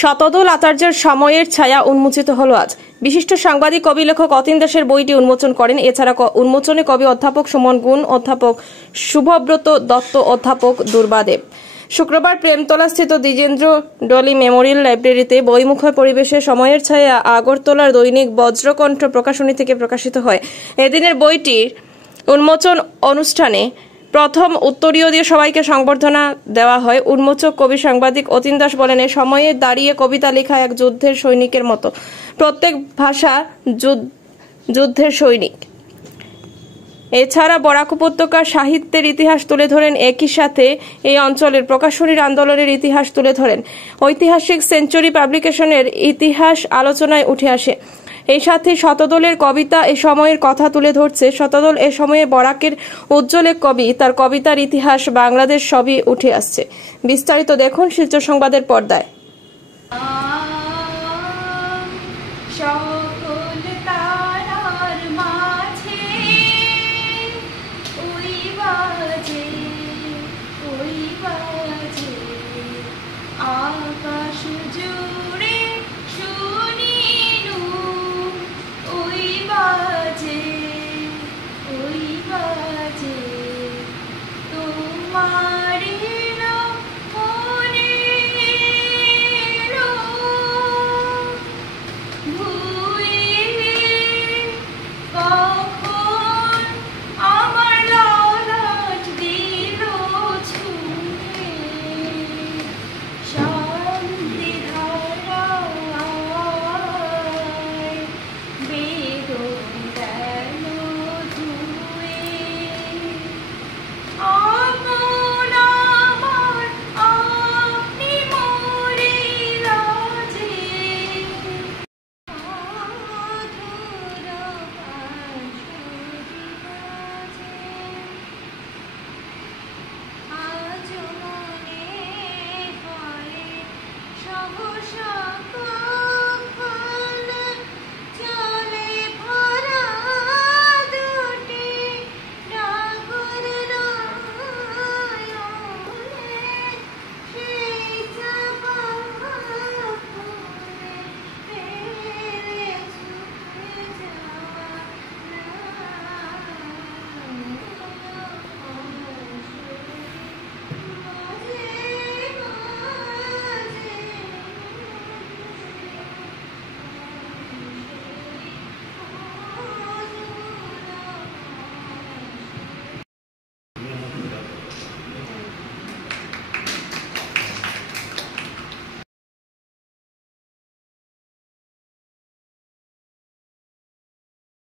শতদল আচার্যের সময়ের ছায়া উন্মোচিত হলো আজ। বিশিষ্ট সাংবাদিক কবি লেখক অতীন দাসের বইটি উন্মোচন করেন। এছাড়া উন্মোচনে কবি অধ্যাপক সুমন গুণ, অধ্যাপক শুভব্রত দত্ত, অধ্যাপক দুর্বাদেব। শুক্রবার প্রেমতলাস্থিত দ্বিজেন্দ্র ডলি মেমোরিয়াল লাইব্রেরিতে বইমুখর পরিবেশে সময়ের ছায়া আগরতলার দৈনিক বজ্রকণ্ঠ প্রকাশনী থেকে প্রকাশিত হয়। এদিনের বইটির উন্মোচন অনুষ্ঠানে প্রথম উত্তরীয় দিয়ে সবাইকে সংবর্ধনা দেওয়া হয়। উন্মোচক কবি সাংবাদিক অতীন দাস বলেন, এ সময়ে দাঁড়িয়ে কবিতা লেখা এক যুদ্ধের সৈনিকের মতো। প্রত্যেক ভাষা যুদ্ধের সৈনিক। এছাড়া বরাক উপত্যকার সাহিত্যের ইতিহাস তুলে ধরেন, একই সাথে এই অঞ্চলের প্রকাশনীর আন্দোলনের ইতিহাস তুলে ধরেন। ঐতিহাসিক সেঞ্চুরি পাবলিকেশনের ইতিহাস আলোচনায় উঠে আসে। এই সাথে শতদলের কবিতা এ সময়ের কথা তুলে ধরছে। শতদল এ সময়ে বরাকের উজ্জ্বল এক কবি, তার কবিতার ইতিহাস, বাংলাদেশ সবই উঠে আসছে। বিস্তারিত দেখুন শিলচর সংবাদের পর্দায়। আকাশ জুড়ে শুনিনু ওই বাজে তোমারি মনে ভুলে কখন আমার লালাট দিল ছুঁয়ে শান্তি ধারায় বেদন গেল ধুয়ে আপন আমার আপনি মরিলা যে মধুর বাঁশরি বাজে আজ মনে হয় সহসা